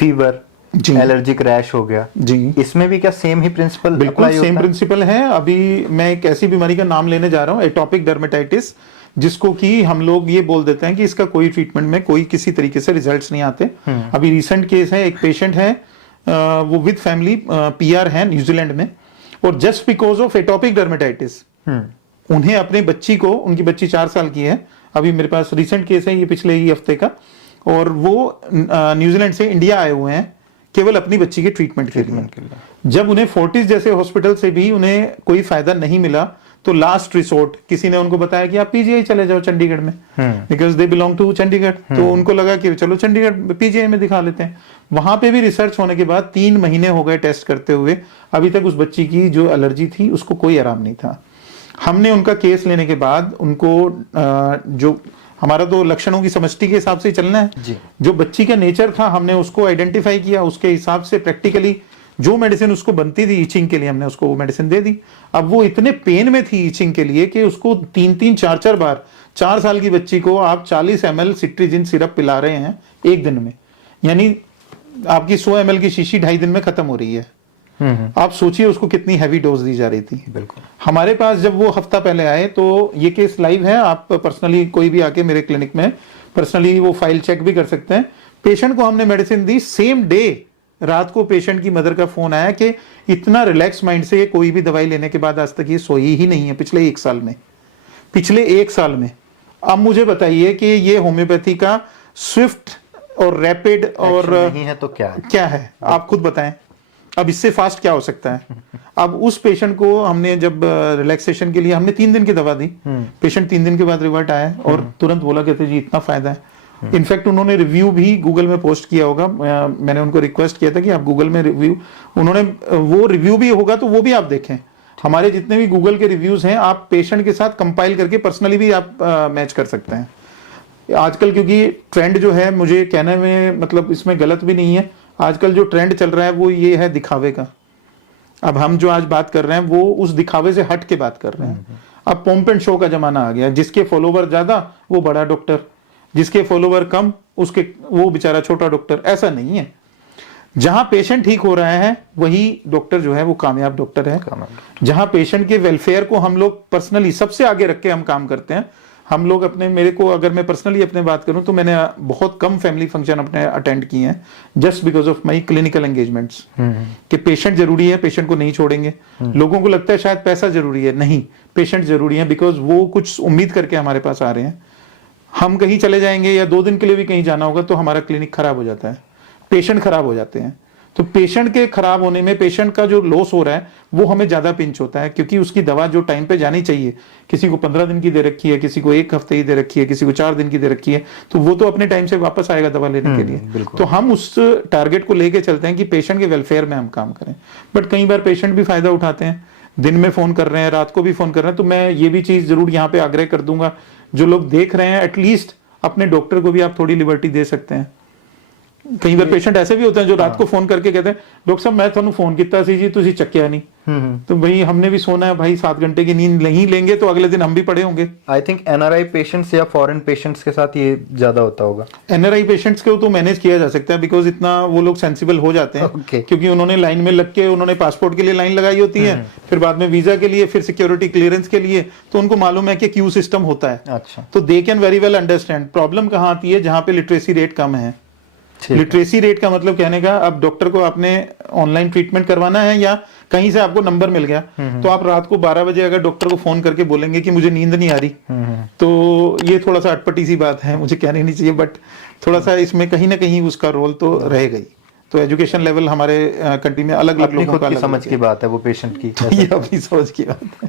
Fever, allergic rash हो गया जी, इसमें भी क्या सेम ही प्रिंसिपल? बिल्कुल सेम प्रिंसिपल है। अभी मैं एक ऐसी बीमारी का नाम लेने जा रहा हूँ, एटोपिक डर्मेटाइटिस, जिसको कि हम लोग ये बोल देते हैं कि इसका कोई ट्रीटमेंट में कोई किसी तरीके से रिजल्ट्स नहीं आते। अभी रिसेंट केस है, एक पेशेंट है, वो विद फैमिली पीआर है न्यूजीलैंड में, और just because of atopic dermatitis उन्हें अपने बच्ची को, उनकी बच्ची 4 साल की है, अभी मेरे पास रिसेंट केस है ये पिछले ही हफ्ते का, और वो न्यूजीलैंड से इंडिया आए हुए हैं केवल अपनी बच्ची के ट्रीटमेंट के लिए। जब उन्हें फोर्टिस जैसे हॉस्पिटल से भी उन्हें कोई फायदा नहीं मिला, तो लास्ट रिसोर्ट किसी ने उनको बताया कि आप पीजीआई चले जाओ चंडीगढ़ में, because they belong to Chandigarh. तो उनको लगा कि चलो चंडीगढ़ पीजीआई में दिखा लेते हैं। वहां पे भी रिसर्च होने के बाद 3 महीने हो गए टेस्ट करते हुए, अभी तक उस बच्ची की जो एलर्जी थी उसको कोई आराम नहीं था। हमने उनका केस लेने के बाद उनको जो हमारा तो लक्षणों की समष्टि के हिसाब से ही चलना है जी। जो बच्ची का नेचर था हमने उसको आइडेंटिफाई किया, उसके हिसाब से प्रैक्टिकली जो मेडिसिन उसको बनती थी ईचिंग के लिए हमने उसको वो मेडिसिन दे दी। अब वो इतने पेन में थी ईचिंग के लिए कि उसको 3-3, 4-4 बार, 4 साल की बच्ची को आप 40 ml सिट्रीजिन सिरप पिला रहे हैं एक दिन में, यानी आपकी 100 ml की शीशी 2.5 दिन में खत्म हो रही है। आप सोचिए उसको कितनी हैवी डोज दी जा रही थी। बिल्कुल। हमारे पास जब वो हफ्ता पहले आए तो ये केस लाइव है, आप पर्सनली कोई भी आके मेरे क्लिनिक में पर्सनली वो फाइल चेक भी कर सकते हैं। पेशेंट को हमने मेडिसिन दी, सेम डे रात को पेशेंट की मदर का फोन आया कि इतना रिलैक्स माइंड से कोई भी दवाई लेने के बाद आज तक ये सोई ही नहीं है पिछले 1 साल में, पिछले 1 साल में। अब मुझे बताइए कि ये होम्योपैथी का स्विफ्ट और रैपिड और नहीं है तो क्या है आप खुद बताएं। अब इससे फास्ट क्या हो सकता है? अब उस पेशेंट को हमने जब रिलैक्सेशन के लिए हमने 3 दिन की दवा दी, पेशेंट 3 दिन के बाद रिवर्ट आया और तुरंत बोला कहते जी इतना फायदा है। इनफैक्ट उन्होंने रिव्यू भी गूगल में पोस्ट किया होगा, मैंने उनको रिक्वेस्ट किया था कि आप गूगल में रिव्यू, उन्होंने वो रिव्यू भी होगा तो वो भी आप देखें। हमारे जितने भी गूगल के रिव्यूज हैं आप पेशेंट के साथ कंपाइल करके पर्सनली भी आप मैच कर सकते हैं। आजकल क्योंकि ट्रेंड जो है, मुझे कहने में मतलब इसमें गलत भी नहीं है, आजकल जो ट्रेंड चल रहा है वो ये है दिखावे का। अब हम जो आज बात कर रहे हैं वो उस दिखावे से हट के बात कर रहे हैं। अब पॉम्प एंड शो का जमाना आ गया, जिसके फॉलोवर ज्यादा वो बड़ा डॉक्टर, जिसके फॉलोवर कम उसके वो बेचारा छोटा डॉक्टर। ऐसा नहीं है, जहां पेशेंट ठीक हो रहा है वही डॉक्टर जो है वो कामयाब डॉक्टर है। जहां पेशेंट के वेलफेयर को हम लोग पर्सनली सबसे आगे रख के हम काम करते हैं। हम लोग अपने, मेरे को अगर मैं पर्सनली अपने बात करूं तो मैंने बहुत कम फैमिली फंक्शन अपने अटेंड किए हैं just because of my clinical engagements. कि पेशेंट जरूरी है, पेशेंट को नहीं छोड़ेंगे। लोगों को लगता है शायद पैसा जरूरी है, नहीं, पेशेंट जरूरी है, बिकॉज वो कुछ उम्मीद करके हमारे पास आ रहे हैं। हम कहीं चले जाएंगे या 2 दिन के लिए भी कहीं जाना होगा तो हमारा क्लिनिक खराब हो जाता है, पेशेंट खराब हो जाते हैं। तो पेशेंट के खराब होने में पेशेंट का जो लॉस हो रहा है वो हमें ज्यादा पिंच होता है, क्योंकि उसकी दवा जो टाइम पे जानी चाहिए, किसी को 15 दिन की दे रखी है, किसी को 1 हफ्ते की दे रखी है, किसी को 4 दिन की दे रखी है, तो वो तो अपने टाइम से वापस आएगा दवा लेने के लिए। तो हम उस टारगेट को लेके चलते हैं कि पेशेंट के वेलफेयर में हम काम करें। बट कई बार पेशेंट भी फायदा उठाते हैं, दिन में फोन कर रहे हैं, रात को भी फोन कर रहे हैं। तो मैं ये भी चीज जरूर यहाँ पे आग्रह कर दूंगा, जो लोग देख रहे हैं एटलीस्ट अपने डॉक्टर को भी आप थोड़ी लिबर्टी दे सकते हैं। कई बार पेशेंट ऐसे भी होते हैं जो रात को फोन करके कहते हैं डॉक्टर साहब मैं थानू फोन किया सी जी तुसी चक्या नहीं। तो भाई हमने भी सोना है भाई, 7 घंटे की नींद नहीं लेंगे तो अगले दिन हम भी पड़े होंगे। आई थिंक एनआरआई पेशेंट्स या फॉरेन पेशेंट्स के साथ ये ज्यादा होता होगा। एनआरआई पेशेंट्स को तो मैनेज किया जा सकता है, बिकॉज इतना वो लोग सेंसिबल हो जाते हैं क्योंकि उन्होंने लाइन में लग के उन्होंने पासपोर्ट के लिए लाइन लगाई होती है, फिर बाद में वीजा के लिए, फिर सिक्योरिटी क्लियरेंस के लिए, तो उनको मालूम है कि क्यू सिस्टम होता है। अच्छा, तो they can very well understand. Problem कहाँ आती है? जहां पे लिटरेसी रेट कम है। लिटरेसी रेट का मतलब कहने का, अब डॉक्टर को आपने ऑनलाइन ट्रीटमेंट करवाना है या कहीं से आपको नंबर मिल गया, तो आप रात को 12 बजे अगर डॉक्टर को फोन करके बोलेंगे कि मुझे नींद नहीं आ रही, तो ये थोड़ा सा अटपटी सी बात है, मुझे कहनी नहीं चाहिए, बट थोड़ा सा इसमें कहीं ना कहीं उसका रोल तो रहेगा ही। तो एजुकेशन लेवल हमारे कंट्री में अलग अलग लोगों का समझ की बात है वो पेशेंट की, ये अपनी समझ की बात है।